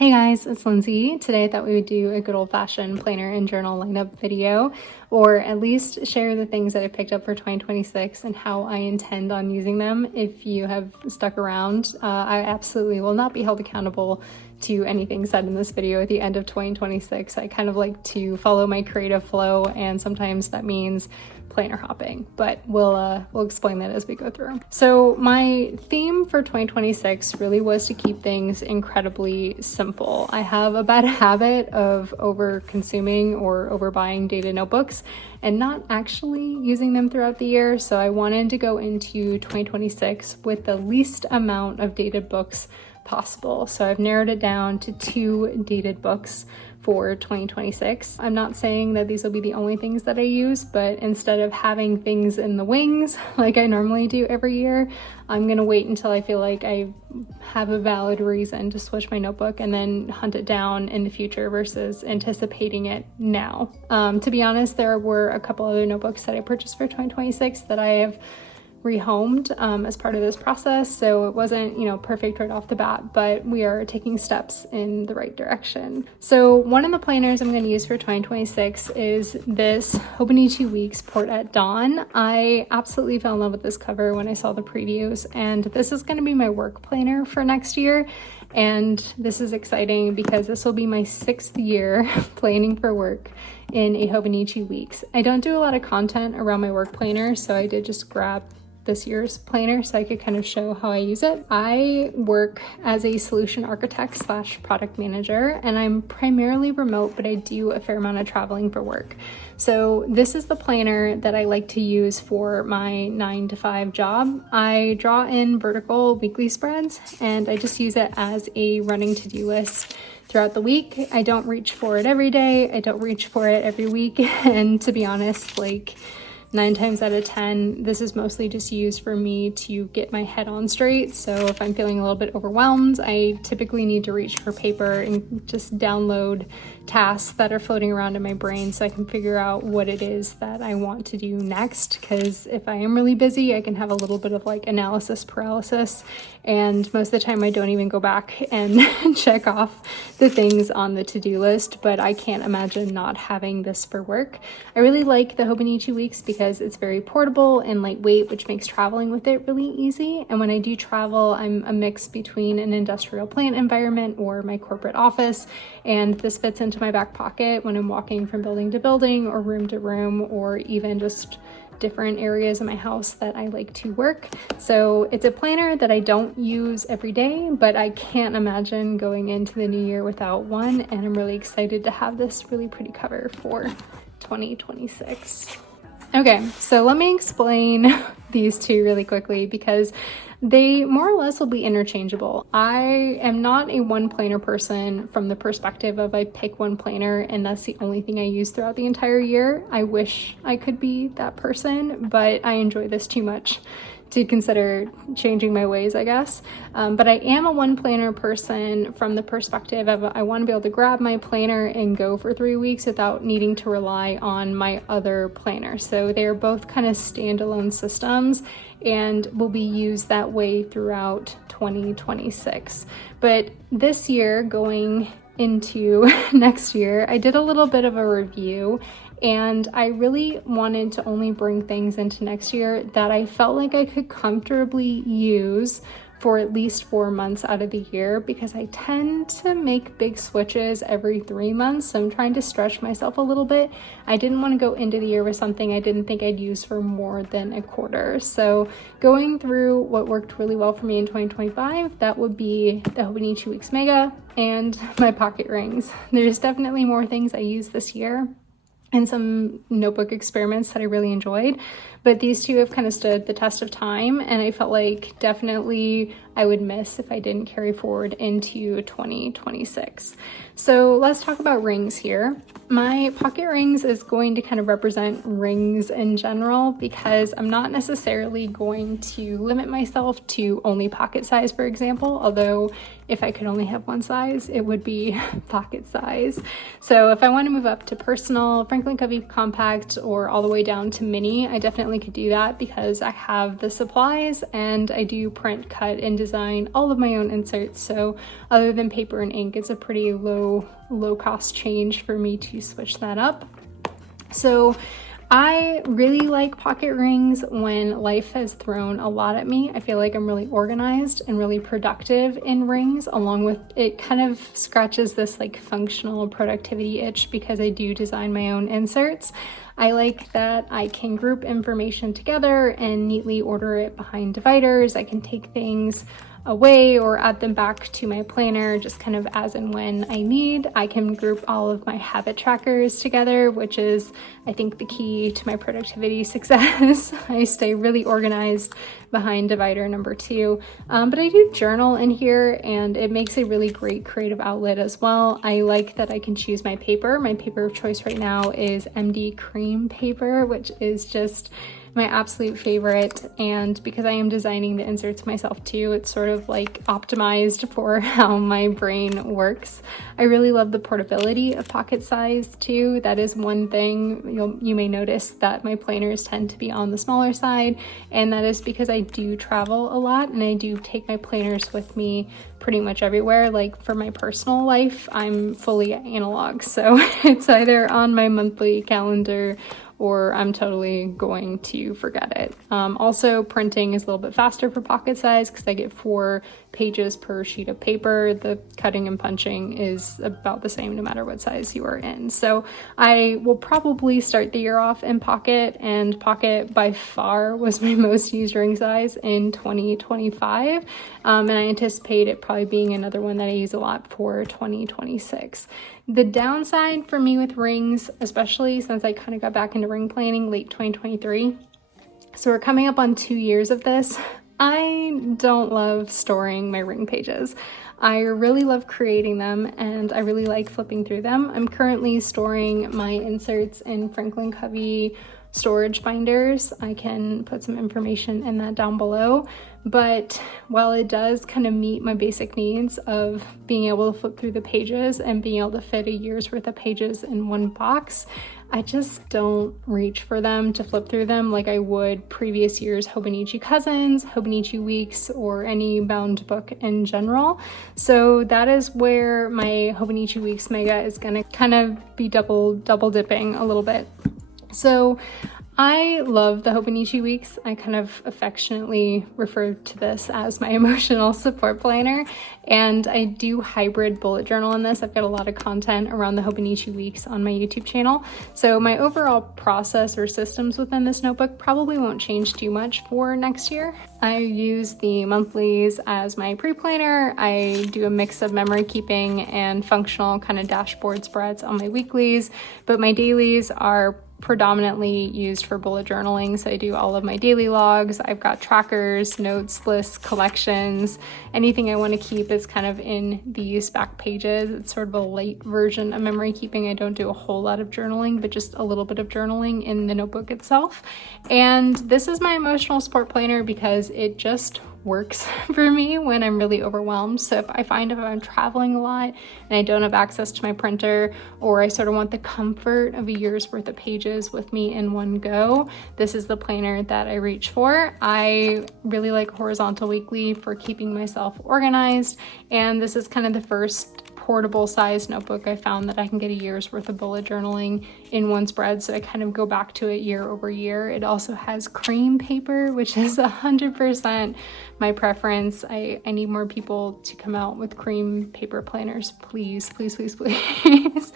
Hey guys, it's Lindsay. Today I thought we would do a good old-fashioned planner and journal lineup video, or at least share the things that I picked up for 2026 and how I intend on using them. If you have stuck around, I absolutely will not be held accountable to anything said in this video at the end of 2026. I kind of like to follow my creative flow, and sometimes that means planner hopping, but we'll explain that as we go through. So my theme for 2026 really was to keep things incredibly simple. I have a bad habit of over consuming or overbuying dated notebooks and not actually using them throughout the year. So I wanted to go into 2026 with the least amount of dated books possible. So I've narrowed it down to 2 dated books for 2026. I'm not saying that these will be the only things that I use, but instead of having things in the wings like I normally do every year, I'm gonna wait until I feel like I have a valid reason to switch my notebook and then hunt it down in the future versus anticipating it now. To be honest, there were a couple other notebooks that I purchased for 2026 that I have rehomed as part of this process, so it wasn't, perfect right off the bat, but we are taking steps in the right direction. So one of the planners I'm going to use for 2026 is this Hobonichi Weeks Port at Dawn. I absolutely fell in love with this cover when I saw the previews, and this is going to be my work planner for next year. And this is exciting because this will be my 6th year planning for work in a Hobonichi Weeks. I don't do a lot of content around my work planner, so I did just grab this year's planner so I could kind of show how I use it. I work as a solution architect / product manager, and I'm primarily remote, but I do a fair amount of traveling for work. So this is the planner that I like to use for my 9 to 5 job. I draw in vertical weekly spreads, and I just use it as a running to-do list throughout the week. I don't reach for it every day. I don't reach for it every week. And to be honest, 9 times out of 10, this is mostly just used for me to get my head on straight. So if I'm feeling a little bit overwhelmed, I typically need to reach for paper and just download tasks that are floating around in my brain so I can figure out what it is that I want to do next. Because if I am really busy, I can have a little bit of analysis paralysis, and most of the time I don't even go back and check off the things on the to-do list, but I can't imagine not having this for work. I really like the Hobonichi Weeks because it's very portable and lightweight, which makes traveling with it really easy. And when I do travel, I'm a mix between an industrial plant environment or my corporate office, and this fits into my back pocket when I'm walking from building to building or room to room, or even just different areas in my house that I like to work. So it's a planner that I don't use every day, but I can't imagine going into the new year without one, and I'm really excited to have this really pretty cover for 2026. Okay, so let me explain these two really quickly because they more or less will be interchangeable. I am not a one planner person from the perspective of I pick one planner and that's the only thing I use throughout the entire year. I wish I could be that person, but I enjoy this too much to consider changing my ways, I guess. But I am a one planner person from the perspective of I want to be able to grab my planner and go for 3 weeks without needing to rely on my other planner. So they're both kind of standalone systems and will be used that way throughout 2026. But this year, going into next year, I did a little bit of a review, and I really wanted to only bring things into next year that I felt like I could comfortably use for at least 4 months out of the year, because I tend to make big switches every 3 months. So I'm trying to stretch myself a little bit. I didn't want to go into the year with something I didn't think I'd use for more than a quarter. So going through what worked really well for me in 2025, that would be the Hobonichi Weeks Mega and my pocket rings. There's definitely more things I use this year and some notebook experiments that I really enjoyed, but these two have kind of stood the test of time, and I felt like definitely I would miss if I didn't carry forward into 2026. So let's talk about rings here. My pocket rings is going to kind of represent rings in general, because I'm not necessarily going to limit myself to only pocket size, for example, although if I could only have one size, it would be pocket size. So if I want to move up to personal, Franklin Covey Compact, or all the way down to mini, I definitely could do that because I have the supplies and I do print, cut, and design design all of my own inserts. So other than paper and ink, it's a pretty low cost change for me to switch that up. So I really like pocket rings when life has thrown a lot at me. I feel like I'm really organized and really productive in rings, along with it kind of scratches this like functional productivity itch because I do design my own inserts. I like that I can group information together and neatly order it behind dividers. I can take things away or add them back to my planner just kind of as and when I need. I can group all of my habit trackers together, which is, I think, the key to my productivity success. I stay really organized behind divider number 2, but I do journal in here, and it makes a really great creative outlet as well. I like that I can choose my paper. My paper of choice right now is MD cream paper, which is just my absolute favorite, and because I am designing the inserts myself too, it's sort of like optimized for how my brain works. I really love the portability of pocket size too. That is one thing you may notice that my planners tend to be on the smaller side, and that is because I do travel a lot and I do take my planners with me pretty much everywhere. Like for my personal life, I'm fully analog, so it's either on my monthly calendar or I'm totally going to forget it. Also, printing is a little bit faster for pocket size because I get 4 pages per sheet of paper. The cutting and punching is about the same no matter what size you are in. So I will probably start the year off in pocket, and pocket by far was my most used ring size in 2025. And I anticipate it probably being another one that I use a lot for 2026. The downside for me with rings, especially since I kind of got back into ring planning late 2023, so we're coming up on 2 years of this, I don't love storing my ring pages. I really love creating them, and I really like flipping through them. I'm currently storing my inserts in Franklin Covey storage binders. I can put some information in that down below, but while it does kind of meet my basic needs of being able to flip through the pages and being able to fit a year's worth of pages in one box, I just don't reach for them to flip through them like I would previous years' Hobonichi Cousins, Hobonichi Weeks, or any bound book in general. So that is where my Hobonichi Weeks Mega is gonna kind of be double dipping a little bit. So I love the Hobonichi Weeks. I kind of affectionately refer to this as my emotional support planner, and I do hybrid bullet journal in this. I've got a lot of content around the Hobonichi Weeks on my YouTube channel. So my overall process or systems within this notebook probably won't change too much for next year. I use the monthlies as my pre-planner. I do a mix of memory keeping and functional kind of dashboard spreads on my weeklies, but my dailies are predominantly used for bullet journaling. So I do all of my daily logs. I've got trackers, notes, lists, collections. Anything I want to keep is kind of in these back pages. It's sort of a light version of memory keeping. I don't do a whole lot of journaling, but just a little bit of journaling in the notebook itself. And this is my emotional support planner because it just works for me when I'm really overwhelmed. So if I'm traveling a lot and I don't have access to my printer, or I sort of want the comfort of a year's worth of pages with me in one go, this is the planner that I reach for. I really like Horizontal Weekly for keeping myself organized, and this is kind of the first portable size notebook I found that I can get a year's worth of bullet journaling in one spread, so I kind of go back to it year over year. It also has cream paper, which is 100% my preference. I need more people to come out with cream paper planners, please, please, please, please.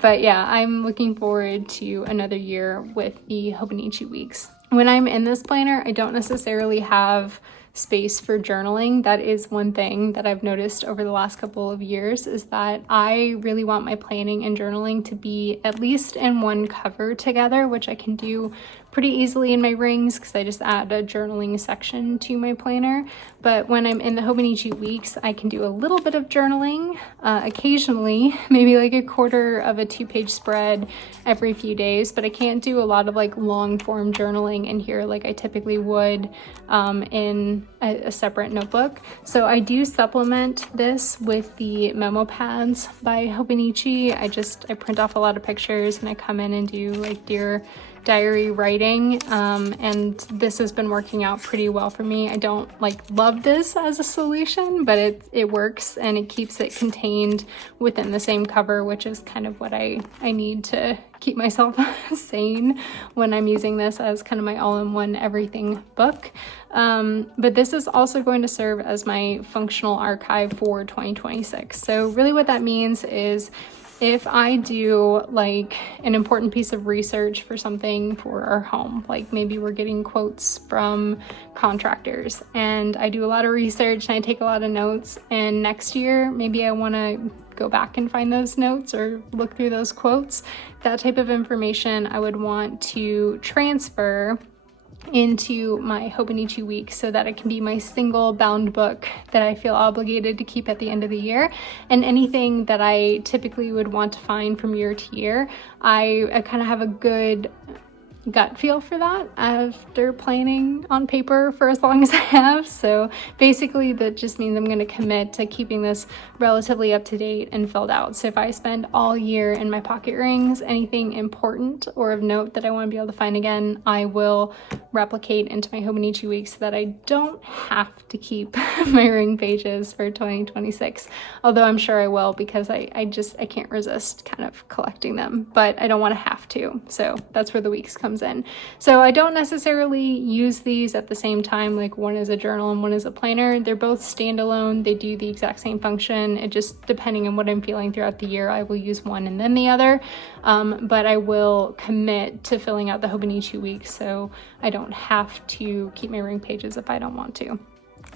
But yeah, I'm looking forward to another year with the Hobonichi Weeks. When I'm in this planner, I don't necessarily have space for journaling. That is one thing that I've noticed over the last couple of years, is that I really want my planning and journaling to be at least in one cover together, which I can do pretty easily in my rings because I just add a journaling section to my planner. But when I'm in the Hobonichi Weeks, I can do a little bit of journaling occasionally, maybe like a quarter of a 2-page spread every few days, but I can't do a lot of like long form journaling in here like I typically would in a separate notebook. So I do supplement this with the memo pads by Hobonichi. I print off a lot of pictures and I come in and do like Dear Diary writing, and this has been working out pretty well for me. I don't like love this as a solution, but it works, and it keeps it contained within the same cover, which is kind of what I need to keep myself sane when I'm using this as kind of my all-in-one everything book. But this is also going to serve as my functional archive for 2026. So really what that means is if I do like an important piece of research for something for our home, like maybe we're getting quotes from contractors, and I do a lot of research and I take a lot of notes, and next year maybe I want to go back and find those notes or look through those quotes, that type of information I would want to transfer into my Hobonichi week so that it can be my single bound book that I feel obligated to keep at the end of the year. And anything that I typically would want to find from year to year, I kind of have a good gut feel for that after planning on paper for as long as I have. So basically that just means I'm going to commit to keeping this relatively up to date and filled out. So if I spend all year in my pocket rings, anything important or of note that I want to be able to find again, I will replicate into my Hobonichi week so that I don't have to keep my ring pages for 2026. Although I'm sure I will, because I can't resist kind of collecting them, but I don't want to have to. So that's where the weeks comes in. So I don't necessarily use these at the same time, like one is a journal and one is a planner. They're both standalone. They do the exact same function. It just, depending on what I'm feeling throughout the year, I will use one and then the other. But I will commit to filling out the Hobonichi week so I don't have to keep my ring pages if I don't want to.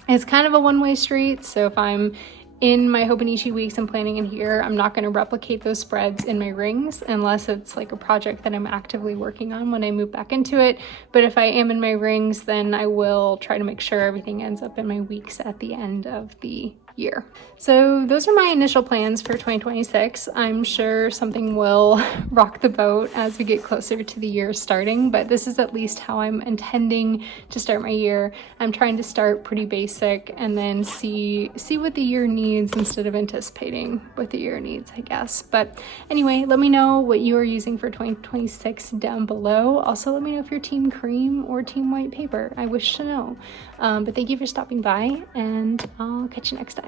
It's kind of a one-way street. So if I'm in my Hobonichi weeks and planning in here, I'm not going to replicate those spreads in my rings unless it's like a project that I'm actively working on when I move back into it. But if I am in my rings, then I will try to make sure everything ends up in my weeks at the end of the year. So those are my initial plans for 2026. I'm sure something will rock the boat as we get closer to the year starting, but this is at least how I'm intending to start my year. I'm trying to start pretty basic and then see what the year needs instead of anticipating what the year needs, I guess. But anyway, let me know what you are using for 2026 down below. Also, let me know if you're team cream or team white paper. I wish to know. But thank you for stopping by, and I'll catch you next time.